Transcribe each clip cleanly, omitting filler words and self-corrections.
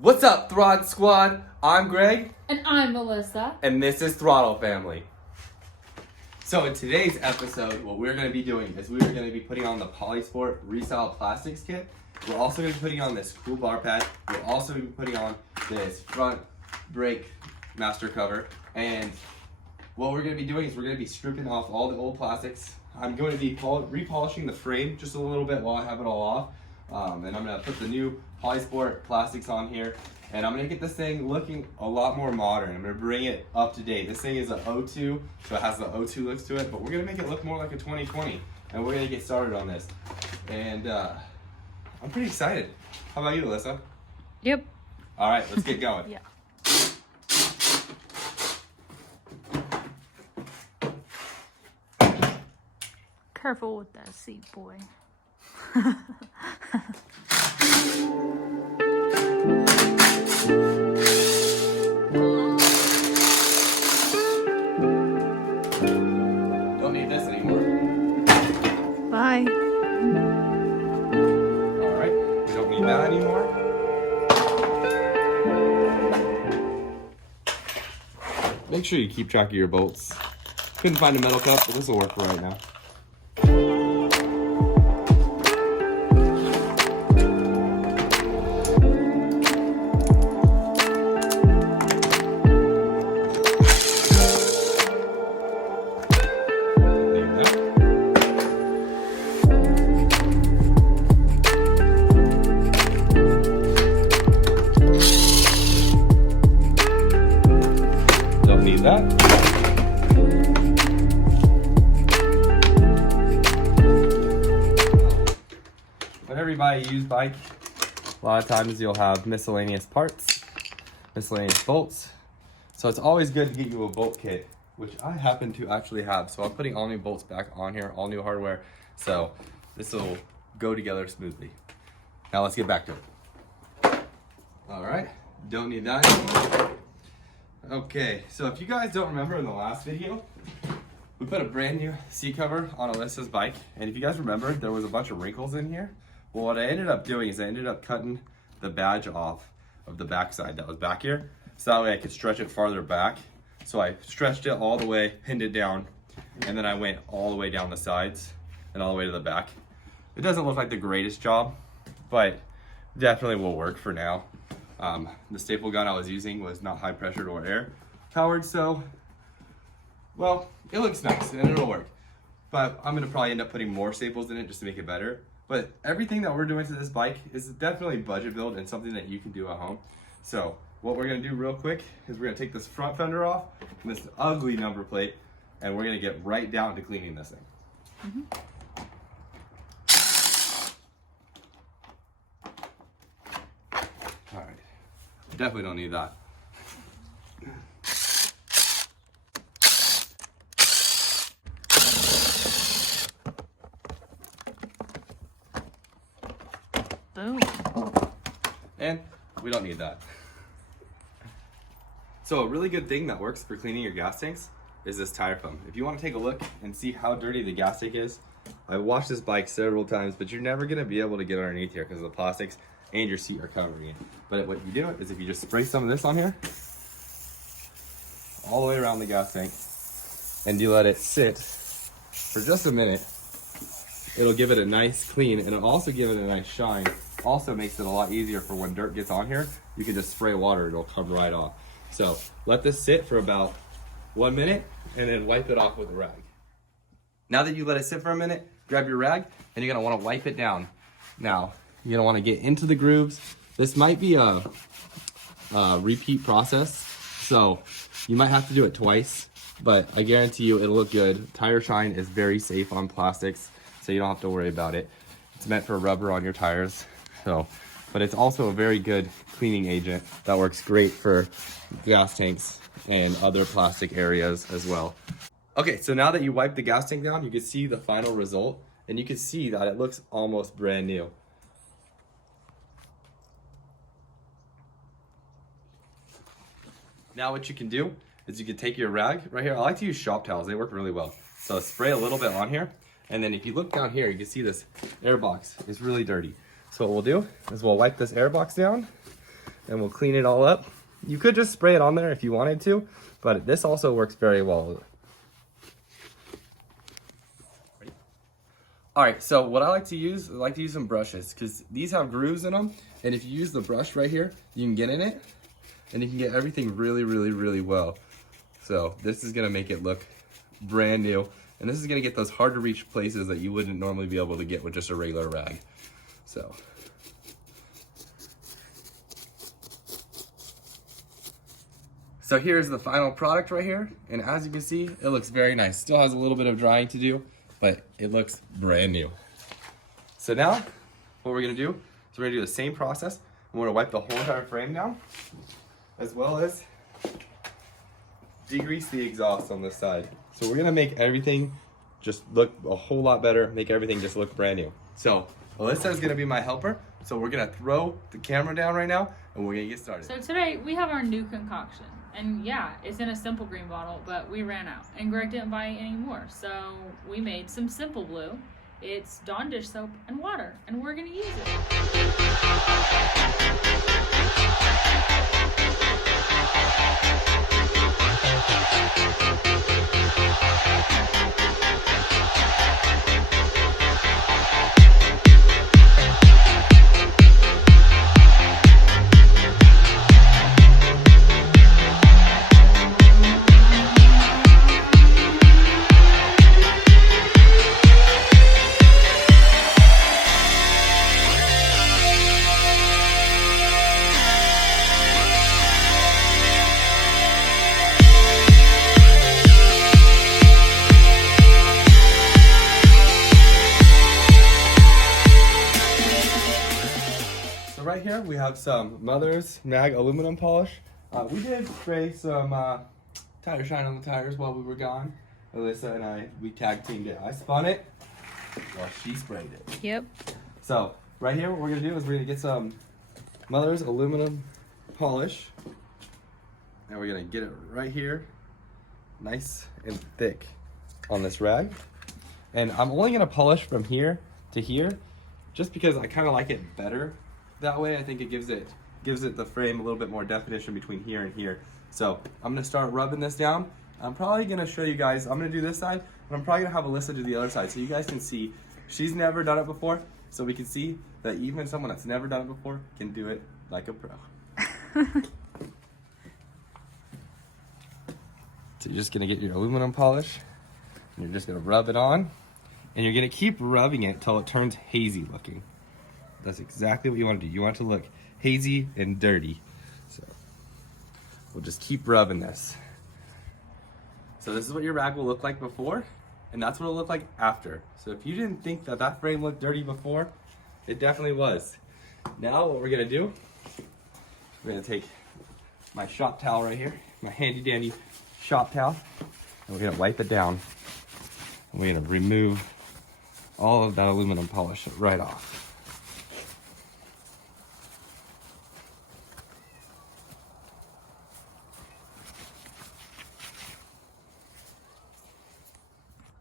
What's up, Throd Squad? I'm Greg. And I'm Melissa. And this is Throttle Family. So in today's episode, what we're going to be doing is we're going to be putting on the Polysport Restyle Plastics Kit. We're also going to be putting on this cool bar pad. We're also going to be putting on this front brake master cover. And what we're going to be doing is we're going to be stripping off all the old plastics. I'm going to be repolishing the frame just a little bit while I have it all off. And I'm going to put the new Polysport plastics on here. And I'm going to get this thing looking a lot more modern. I'm going to bring it up to date. This thing is an 02, so it has the 02 looks to it. But we're going to make it look more like a 2020. And we're going to get started on this. And I'm pretty excited. How about you, Alyssa? Yep. All right, let's get going. Yeah. Careful with that seat, boy. Don't need this anymore. Bye. All right, we don't need that anymore. Make sure you keep track of your bolts. Couldn't find a metal cup, but this will work for right now. Don't need that. Whenever you buy a used bike, a lot of times you'll have miscellaneous parts, miscellaneous bolts. So it's always good to get you a bolt kit, which I happen to actually have. So I'm putting all new bolts back on here, all new hardware. So this will go together smoothly. Now let's get back to it. All right, don't need that anymore. Okay, so if you guys don't remember in the last video, we put a brand new seat cover on Alyssa's bike. And if you guys remember, there was a bunch of wrinkles in here. Well, what I ended up doing is I ended up cutting the badge off of the backside that was back here. So that way I could stretch it farther back. So I stretched it all the way, pinned it down, and then I went all the way down the sides and all the way to the back. It doesn't look like the greatest job, but definitely will work for now. The staple gun I was using was not high pressured or air powered, so, well, it looks nice and it'll work. But I'm gonna probably end up putting more staples in it just to make it better. But everything that we're doing to this bike is definitely budget build and something that you can do at home. So what we're gonna do real quick is we're gonna take this front fender off and this ugly number plate, and we're gonna get right down to cleaning this thing. Mm-hmm. All right, definitely don't need that. Boom. And we don't need that. So a really good thing that works for cleaning your gas tanks is this tire foam. If you want to take a look and see how dirty the gas tank is, I've washed this bike several times, but you're never gonna be able to get underneath here because the plastics and your seat are covering it. But what you do is if you just spray some of this on here, all the way around the gas tank, and you let it sit for just a minute, it'll give it a nice clean, and it'll also give it a nice shine. Also makes it a lot easier for when dirt gets on here, you can just spray water, it'll come right off. So let this sit for about 1 minute and then wipe it off with a rag. Now that you let it sit for a minute, grab your rag and you're gonna wanna wipe it down. Now, you're gonna wanna get into the grooves. This might be a repeat process, so you might have to do it twice, but I guarantee you it'll look good. Tire shine is very safe on plastics, so you don't have to worry about it. It's meant for rubber on your tires, but it's also a very good cleaning agent that works great for gas tanks and other plastic areas as well. Okay, so now that you wipe the gas tank down, you can see the final result, and you can see that it looks almost brand new. Now what you can do is you can take your rag right here. I like to use shop towels, they work really well. So spray a little bit on here, and then if you look down here, you can see this air box is really dirty. So what we'll do is we'll wipe this air box down, and we'll clean it all up. You could just spray it on there if you wanted to, but this also works very well. All right, so what I like to use some brushes because these have grooves in them, and if you use the brush right here, you can get in it, and you can get everything really, really, really well. So this is gonna make it look brand new, and this is gonna get those hard to reach places that you wouldn't normally be able to get with just a regular rag. So here's the final product right here, and as you can see, it looks very nice. Still has a little bit of drying to do, but it looks brand new. So now, what we're gonna do is we're gonna do the same process. We're gonna wipe the whole entire frame down, as well as degrease the exhaust on this side. So we're gonna make everything just look a whole lot better, make everything just look brand new. So Alyssa is gonna be my helper. So we're gonna throw the camera down right now, and we're gonna get started. So today we have our new concoction. And yeah, it's in a Simple Green bottle, but we ran out. And Greg didn't buy any more. So we made some Simple Blue. It's Dawn dish soap and water. And we're going to use it. Right here we have some Mother's Mag aluminum polish. We did spray some tire shine on the tires while we were gone. Alyssa and I, we tag teamed it. I spun it while she sprayed it. Yep. So right here what we're gonna do is we're gonna get some Mother's aluminum polish, and we're gonna get it right here, nice and thick on this rag. And I'm only gonna polish from here to here just because I kind of like it better that way. I think it gives it the frame a little bit more definition between here and here. So I'm gonna start rubbing this down. I'm probably gonna show you guys, I'm gonna do this side, and I'm probably gonna have Alyssa do the other side so you guys can see. She's never done it before, so we can see that even someone that's never done it before can do it like a pro. So you're just gonna get your aluminum polish, and you're just gonna rub it on, and you're gonna keep rubbing it till it turns hazy looking. That's exactly what you want to do. You want it to look hazy and dirty. So we'll just keep rubbing this. So this is what your rag will look like before, and that's what it'll look like after. So if you didn't think that that frame looked dirty before, it definitely was. Now what we're gonna do, we're gonna take my shop towel right here, my handy dandy shop towel, and we're gonna wipe it down. And we're gonna remove all of that aluminum polish right off.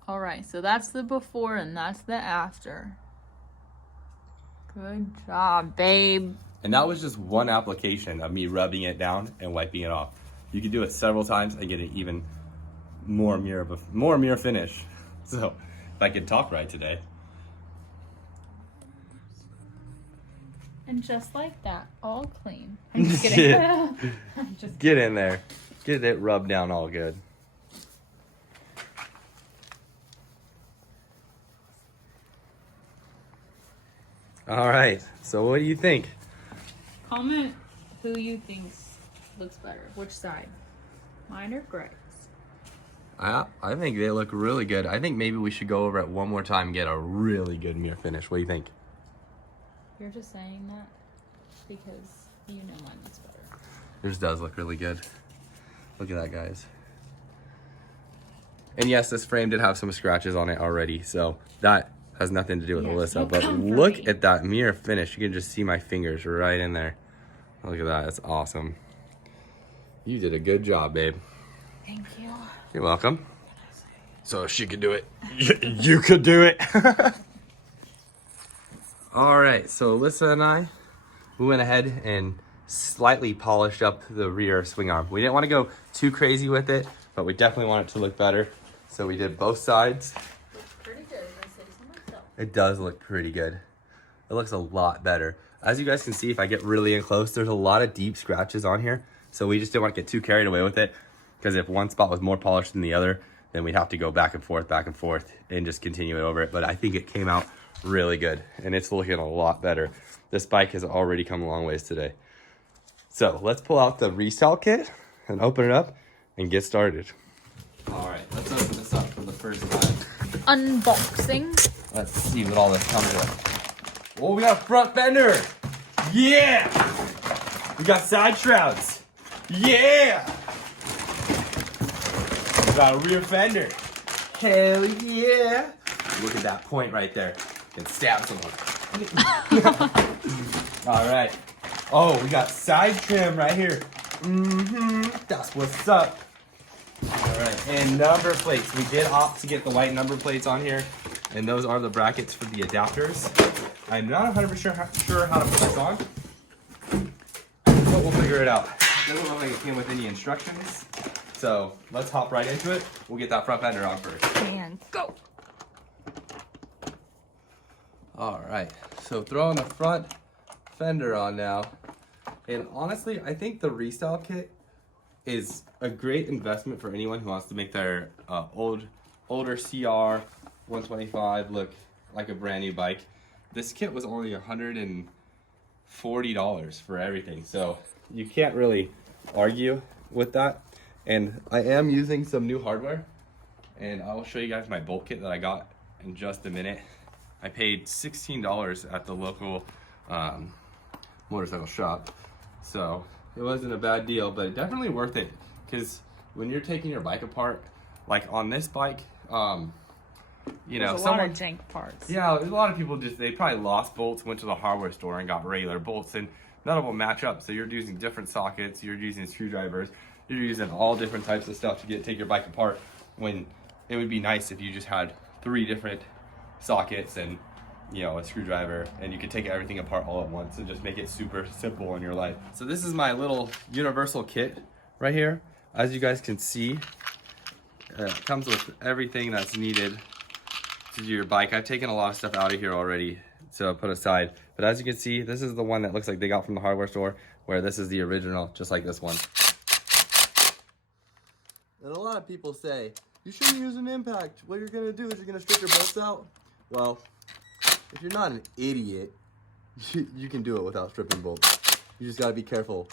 All right, so that's the before and that's the after. Good job, babe. And that was just one application of me rubbing it down and wiping it off. You could do it several times and get an even more mirror finish. So if I could talk right today. And just like that, all clean. I'm just kidding. I'm just Get in there. Get it rubbed down all good. All right, so what do you think? Comment who you think looks better. Which side? Mine or Greg's? I think they look really good. I think maybe we should go over it one more time and get a really good mirror finish. What do you think? You're just saying that because you know mine looks better. Yours does look really good. Look at that, guys. And yes, this frame did have some scratches on it already, so that has nothing to do with Alyssa. But look at that mirror finish. You can just see my fingers right in there. Look at that. That's awesome. You did a good job, babe. Thank you. You're welcome. So she could do it. You could do it. All right. So Alyssa and I, we went ahead and slightly polished up the rear swing arm. We didn't want to go too crazy with it, but we definitely want it to look better. So we did both sides. Pretty good, if I say so myself. It does look pretty good. It looks a lot better. As you guys can see, if I get really in close, there's a lot of deep scratches on here. So we just didn't want to get too carried away with it, because if one spot was more polished than the other, then we'd have to go back and forth, and just continue it over it. But I think it came out really good, and it's looking a lot better. This bike has already come a long ways today. So let's pull out the restyle kit and open it up and get started. All right, let's open this up for the first time. Unboxing. Let's see what all this comes with. Oh, we got a front fender. Yeah! We got side shrouds. Yeah! We got a rear fender. Hell yeah! Look at that point right there. You can stab someone. All right. Oh, we got side trim right here. That's what's up. All right, and number plates. We did opt to get the white number plates on here, and those are the brackets for the adapters. I'm not 100% sure how to put this on, but we'll figure it out. It doesn't look like it came with any instructions, so let's hop right into it. We'll get that front fender on first. And go. All right, so throwing the front fender on now. And honestly, I think the restyle kit is a great investment for anyone who wants to make their older CR125 look like a brand new bike. This kit was only $140 for everything, so you can't really argue with that. And I am using some new hardware, and I will show you guys my bolt kit that I got in just a minute. I paid $16 at the local motorcycle shop, so it wasn't a bad deal, but definitely worth it, because when you're taking your bike apart, like on this bike, you know, There's a lot of jank parts. Yeah, a lot of people they probably lost bolts, went to the hardware store and got regular bolts, and none of them match up. So you're using different sockets, you're using screwdrivers, you're using all different types of stuff to take your bike apart, when it would be nice if you just had 3 different sockets and, you know, a screwdriver, and you could take everything apart all at once and just make it super simple in your life. So this is my little universal kit right here. As you guys can see, it comes with everything that's needed to do your bike. I've taken a lot of stuff out of here already, so put aside. But as you can see, this is the one that looks like they got from the hardware store, where this is the original, just like this one. And a lot of people say, you shouldn't use an impact. What you're gonna do is you're gonna strip your bolts out. Well, if you're not an idiot, you can do it without stripping bolts. You just gotta be careful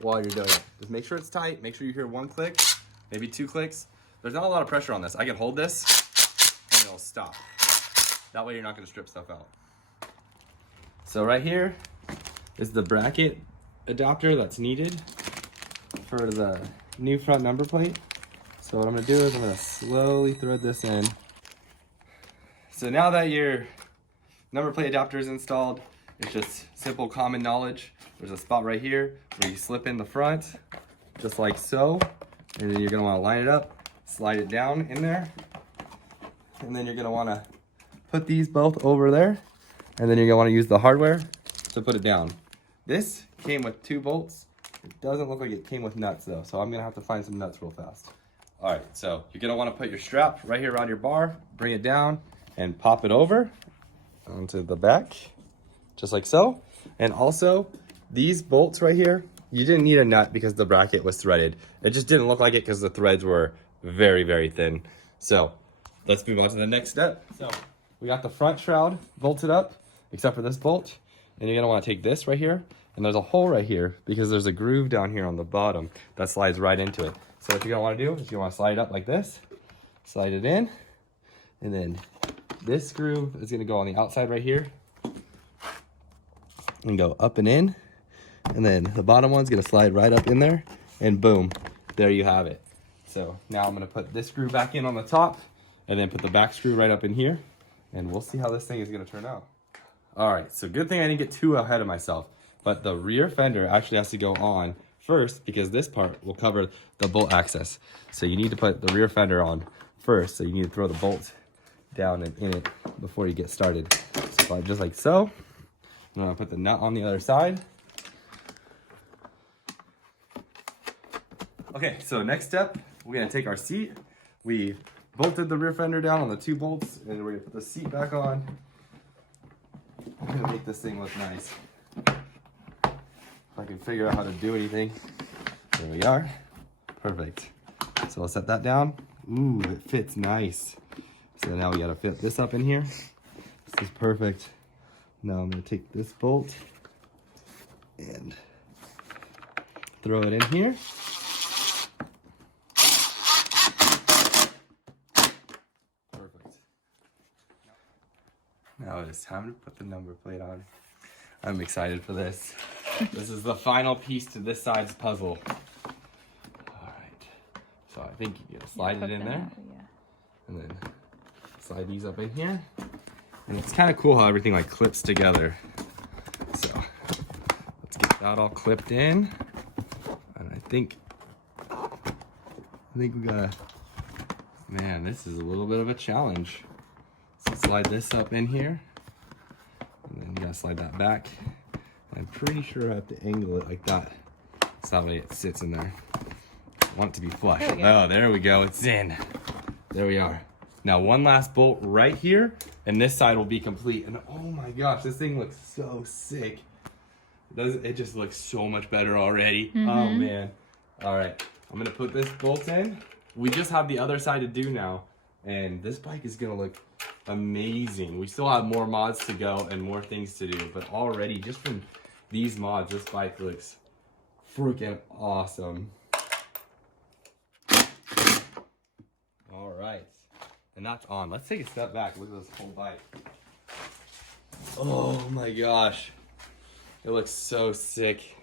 while you're doing it. Just make sure it's tight. Make sure you hear 1 click, maybe 2 clicks. There's not a lot of pressure on this. I can hold this and it'll stop. That way you're not gonna strip stuff out. So right here is the bracket adapter that's needed for the new front number plate. So what I'm gonna do is I'm gonna slowly thread this in. So now that your number plate adapter is installed, it's just simple common knowledge. There's a spot right here where you slip in the front, just like so. And then you're gonna wanna line it up, slide it down in there. And then you're gonna wanna put these both over there. And then you're gonna wanna use the hardware to put it down. This came with 2 bolts. It doesn't look like it came with nuts though, so I'm gonna have to find some nuts real fast. All right, so you're gonna wanna put your strap right here around your bar, bring it down, and pop it over onto the back, just like so. And also, these bolts right here, you didn't need a nut because the bracket was threaded. It just didn't look like it because the threads were very, very thin. So let's move on to the next step. So we got the front shroud bolted up, except for this bolt. And you're gonna wanna take this right here, and there's a hole right here because there's a groove down here on the bottom that slides right into it. So what you're gonna wanna do is you're gonna slide it up like this, slide it in, and then this screw is gonna go on the outside right here and go up and in. And then the bottom one's gonna slide right up in there, and boom, there you have it. So now I'm gonna put this screw back in on the top, and then put the back screw right up in here, and we'll see how this thing is gonna turn out. All right, so good thing I didn't get too ahead of myself, but the rear fender actually has to go on first because this part will cover the bolt access. So you need to put the rear fender on first, so you need to throw the bolt down and in it before you get started. So just like so. I'm gonna put the nut on the other side. Okay, so next step, we're gonna take our seat. We bolted the rear fender down on the 2 bolts, and we're gonna put the seat back on. I'm gonna make this thing look nice. If I can figure out how to do anything. There we are. Perfect. So I'll set that down. Ooh, it fits nice. So now we gotta fit this up in here. This is perfect. Now I'm gonna take this bolt and throw it in here. Perfect. Now it is time to put the number plate on. I'm excited for this. This is the final piece to this side's puzzle. All right. So I think you gotta slide it in there. And then slide these up in here. And it's kind of cool how everything like clips together. So let's get that all clipped in. And I think we gotta, man, this is a little bit of a challenge. So slide this up in here. And then you gotta slide that back. I'm pretty sure I have to angle it like that. That's that way it sits in there. I want it to be flush. Oh, there we go, it's in. There we are. Now one last bolt right here, and this side will be complete. And oh my gosh, this thing looks so sick. It just looks so much better already. Oh man. All right, I'm gonna put this bolt in. We just have the other side to do now, and this bike is gonna look amazing. We still have more mods to go and more things to do, but already just from these mods, this bike looks freaking awesome. All right. And that's on. Let's take a step back. Look at this whole bike. Oh my gosh. It looks so sick.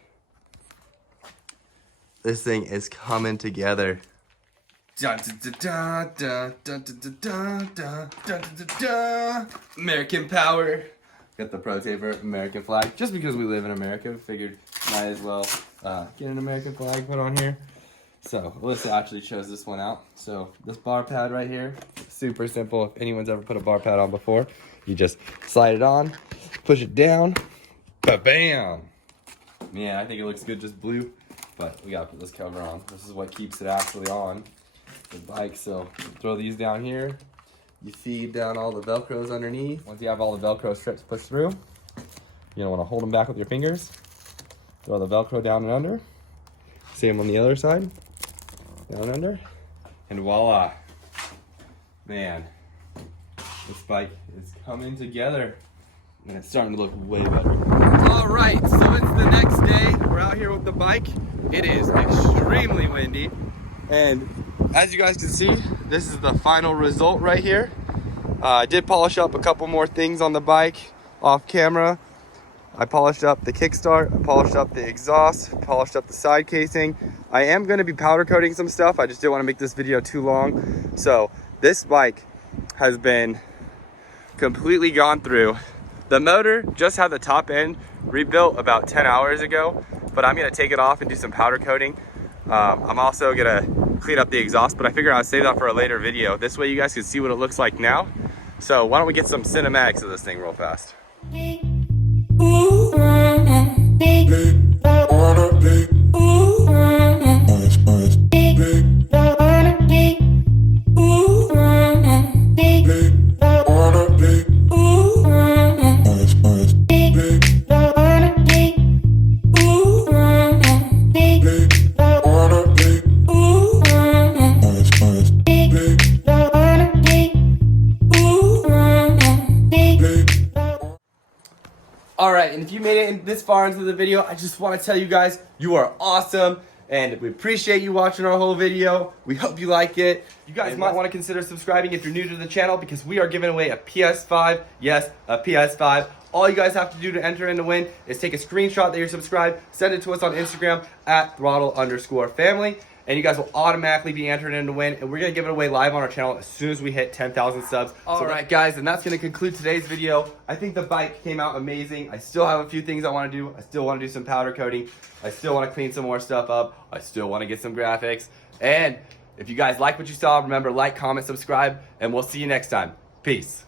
This thing is coming together. American power. Got the Pro Taper American flag. Just because we live in America, we figured might as well get an American flag put on here. So Alyssa actually chose this one out. So this bar pad right here, super simple. If anyone's ever put a bar pad on before, you just slide it on, push it down, ba-bam. Man, I think it looks good just blue, but we gotta put this cover on. This is what keeps it actually on the bike. So throw these down here. You feed down all the Velcros underneath. Once you have all the Velcro strips pushed through, you don't wanna hold them back with your fingers. Throw the Velcro down and under. Same on the other side. Down under, and voila. Man, this bike is coming together, and it's starting to look way better. All right, so it's the next day. We're out here with the bike. It is extremely windy, and as you guys can see, this is the final result right here. I did polish up a couple more things on the bike off camera. I polished up the kickstart, I polished up the exhaust, polished up the side casing. I am gonna be powder coating some stuff. I just didn't wanna make this video too long. So this bike has been completely gone through. The motor just had the top end rebuilt about 10 hours ago, but I'm gonna take it off and do some powder coating. I'm also gonna clean up the exhaust, but I figured I'd save that for a later video. This way you guys can see what it looks like now. So why don't we get some cinematics of this thing real fast. All right, and if you made it this far into the video, I just want to tell you guys, you are awesome, and we appreciate you watching our whole video. We hope you like it. You guys might want to consider subscribing if you're new to the channel, because we are giving away a PS5. Yes, a PS5. All you guys have to do to enter in to win is take a screenshot that you're subscribed, send it to us on Instagram at @throttle_family. And you guys will automatically be entered in to win. And we're going to give it away live on our channel as soon as we hit 10,000 subs. All right, guys, and that's going to conclude today's video. I think the bike came out amazing. I still have a few things I want to do. I still want to do some powder coating. I still want to clean some more stuff up. I still want to get some graphics. And if you guys like what you saw, remember, like, comment, subscribe, and we'll see you next time. Peace.